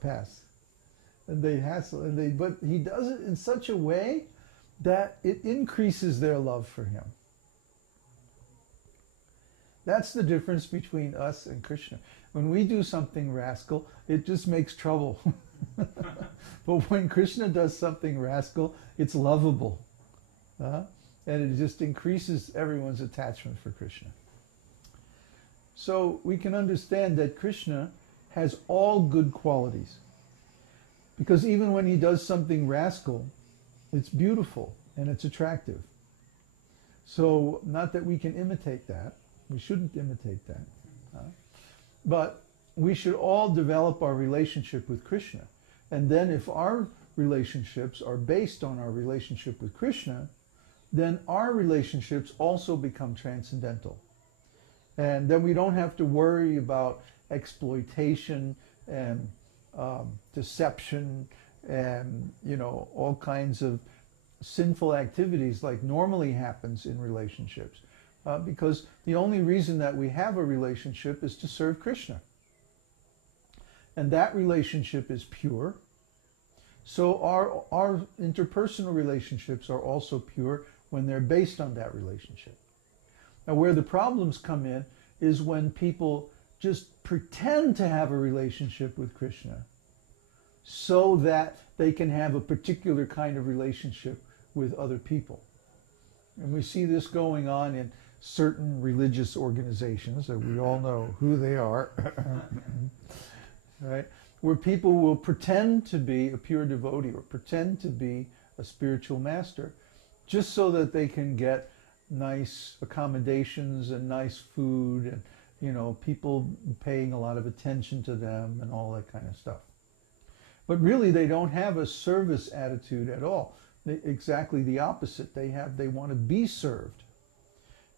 pass. And they hassle, but he does it in such a way that it increases their love for him. That's the difference between us and Krishna. When we do something rascal, it just makes trouble. But when Krishna does something rascal, it's lovable. And it just increases everyone's attachment for Krishna. So we can understand that Krishna has all good qualities. Because even when he does something rascal, it's beautiful and it's attractive. So not that we can imitate that. We shouldn't imitate that. But we should all develop our relationship with Krishna. And then if our relationships are based on our relationship with Krishna, then our relationships also become transcendental. And then we don't have to worry about exploitation and deception and, all kinds of sinful activities like normally happens in relationships. Because the only reason that we have a relationship is to serve Krishna. And that relationship is pure. So our interpersonal relationships are also pure when they're based on that relationship. Now where the problems come in is when people just pretend to have a relationship with Krishna so that they can have a particular kind of relationship with other people. And we see this going on in certain religious organizations that we all know who they are, right? Where people will pretend to be a pure devotee or pretend to be a spiritual master just so that they can get nice accommodations and nice food and, people paying a lot of attention to them and all that kind of stuff. But really they don't have a service attitude at all. Exactly the opposite. They want to be served.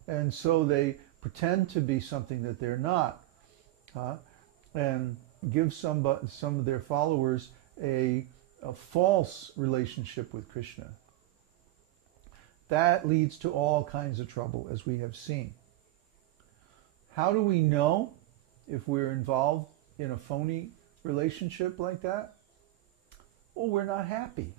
And so they pretend to be something that they're not, and give some of their followers a false relationship with Krishna. That leads to all kinds of trouble, as we have seen. How do we know if we're involved in a phony relationship like that? Well, we're not happy.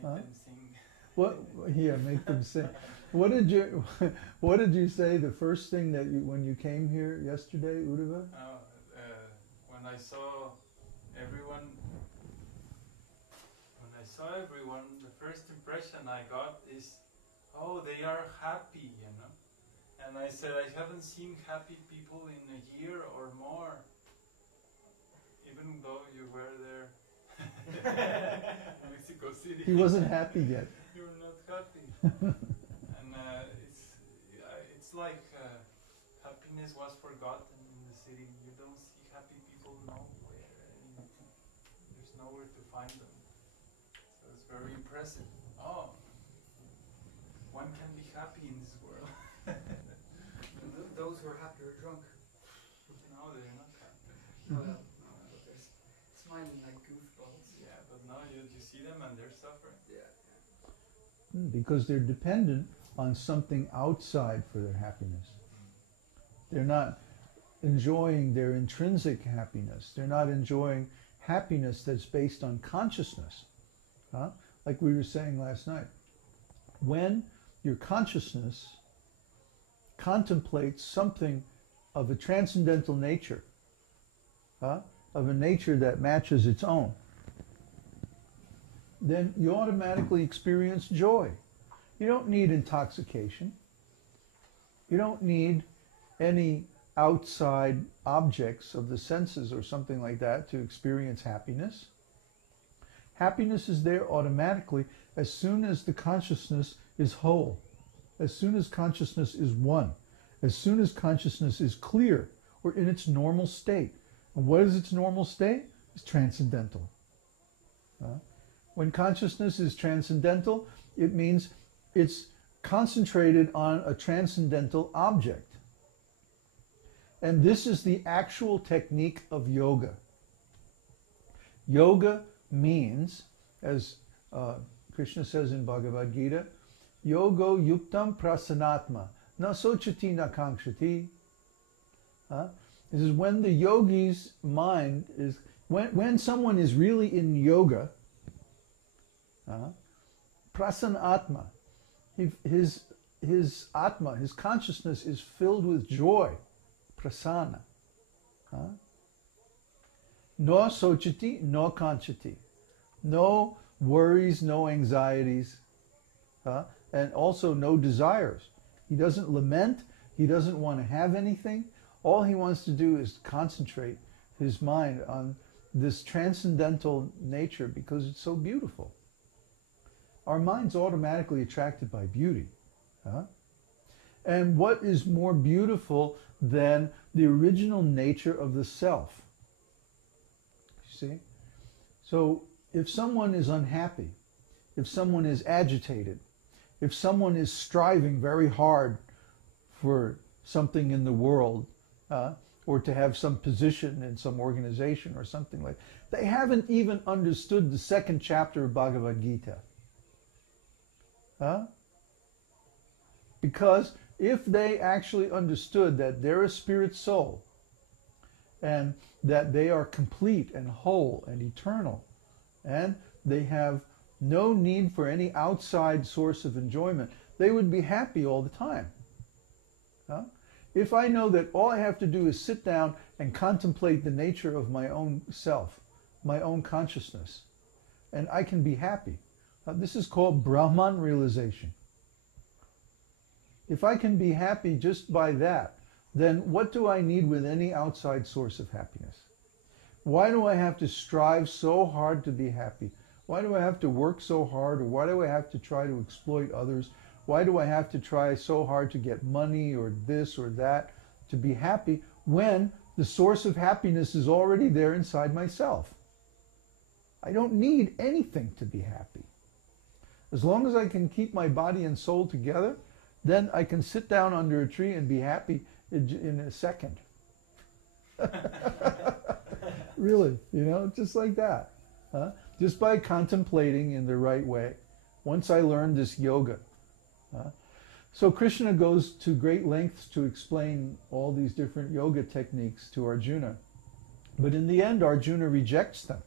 Make them sing. What? Yeah, make them sing. What did you say the first thing that when you came here yesterday, Uddhava? When I saw everyone, the first impression I got is, oh, they are happy, And I said, I haven't seen happy people in a year or more, even though you were there. Mexico City. He wasn't happy yet. You're not happy. And it's like happiness was forgotten in the city. You don't see happy people nowhere. There's nowhere to find them. So it's very impressive. Oh, one can be happy in this world. Those who are happy are drunk. No, they're not happy. No, but they're smiling like goofballs. Yeah, but now you see them and they're suffering. Yeah. Because they're dependent on something outside for their happiness. They're not enjoying their intrinsic happiness. They're not enjoying happiness that's based on consciousness. Like we were saying last night. When your consciousness contemplates something of a transcendental nature, of a nature that matches its own, then you automatically experience joy. You don't need intoxication. You don't need any outside objects of the senses or something like that to experience happiness. Happiness is there automatically as soon as the consciousness is whole, as soon as consciousness is one, as soon as consciousness is clear or in its normal state. And what is its normal state? It's transcendental. When consciousness is transcendental, it means it's concentrated on a transcendental object. And this is the actual technique of yoga. Yoga means, as Krishna says in Bhagavad Gita, Yogo yuktam prasanatma, na sochati na kankshati. This is when the yogi's mind is, when someone is really in yoga, prasanna atma, his atma, his consciousness is filled with joy, prasanna. No sochati, no kanchati. No worries, no anxieties, and also no desires. He doesn't lament, he doesn't want to have anything. All he wants to do is concentrate his mind on this transcendental nature because it's so beautiful. Our mind's automatically attracted by beauty. And what is more beautiful than the original nature of the self? You see? So if someone is unhappy, if someone is agitated, if someone is striving very hard for something in the world, or to have some position in some organization or something like that, they haven't even understood the second chapter of Bhagavad Gita. Because if they actually understood that they're a spirit soul and that they are complete and whole and eternal and they have no need for any outside source of enjoyment, they would be happy all the time. If I know that all I have to do is sit down and contemplate the nature of my own self, my own consciousness, and I can be happy. This is called Brahman realization. If I can be happy just by that, then what do I need with any outside source of happiness? Why do I have to strive so hard to be happy? Why do I have to work so hard? Or why do I have to try to exploit others? Why do I have to try so hard to get money or this or that to be happy when the source of happiness is already there inside myself? I don't need anything to be happy. As long as I can keep my body and soul together, then I can sit down under a tree and be happy in a second. Really, just like that. Just by contemplating in the right way. Once I learned this yoga. So Krishna goes to great lengths to explain all these different yoga techniques to Arjuna. But in the end, Arjuna rejects them.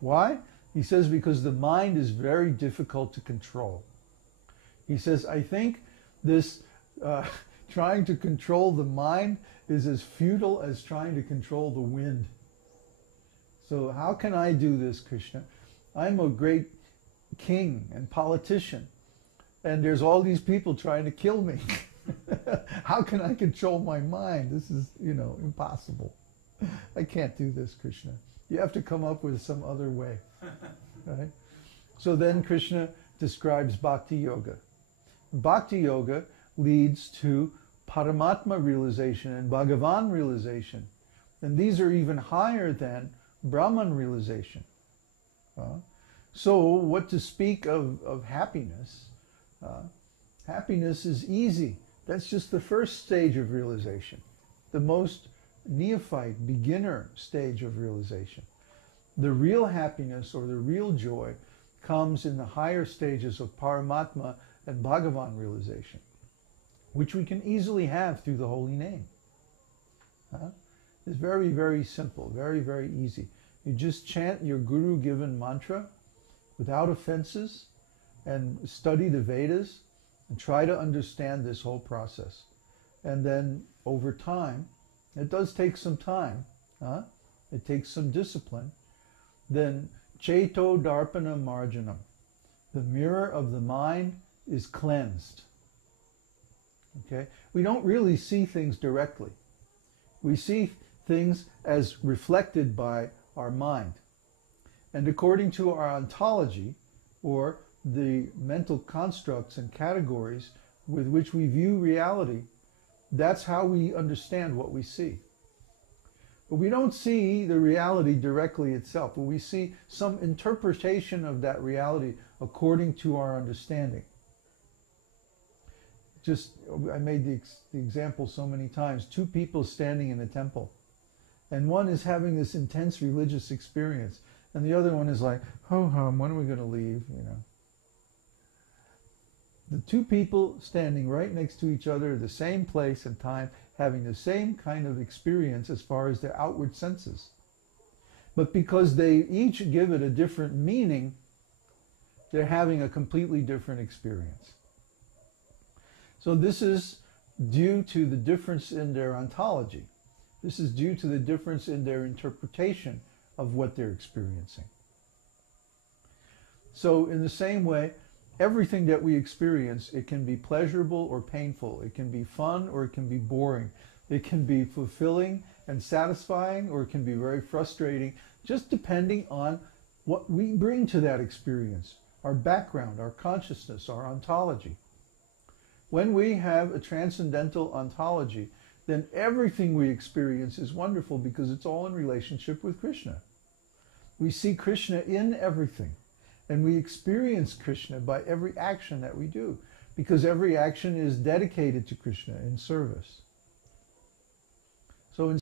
Why? He says because the mind is very difficult to control. He says, I think this trying to control the mind is as futile as trying to control the wind. So how can I do this, Krishna? I'm a great king and politician, and there's all these people trying to kill me. How can I control my mind? This is, impossible. I can't do this, Krishna. You have to come up with some other way. Right? So then Krishna describes Bhakti Yoga. Bhakti Yoga leads to Paramatma realization and Bhagavan realization. And these are even higher than Brahman realization. So what to speak of happiness? Happiness is easy. That's just the first stage of realization. The most neophyte, beginner stage of realization. The real happiness or the real joy comes in the higher stages of Paramatma and Bhagavan realization, which we can easily have through the holy name. It's very, very simple, very, very easy. You just chant your guru-given mantra without offenses and study the Vedas and try to understand this whole process. And then over time, it does take some time, it takes some discipline, then Cheto Darpana Marjanam, the mirror of the mind is cleansed. Okay? We don't really see things directly. We see things as reflected by our mind. And according to our ontology, or the mental constructs and categories with which we view reality, that's how we understand what we see. But we don't see the reality directly itself, but we see some interpretation of that reality according to our understanding. I made the example so many times. Two people standing in a temple, and one is having this intense religious experience, and the other one is like, ho-hum, when are we going to leave? The two people standing right next to each other at the same place and time having the same kind of experience as far as their outward senses. But because they each give it a different meaning, they're having a completely different experience. So this is due to the difference in their ontology. This is due to the difference in their interpretation of what they're experiencing. So in the same way, everything that we experience, it can be pleasurable or painful. It can be fun or it can be boring. It can be fulfilling and satisfying, or it can be very frustrating, just depending on what we bring to that experience, our background, our consciousness, our ontology. When we have a transcendental ontology, then everything we experience is wonderful because it's all in relationship with Krishna. We see Krishna in everything, and we experience Krishna by every action that we do, because every action is dedicated to Krishna in service.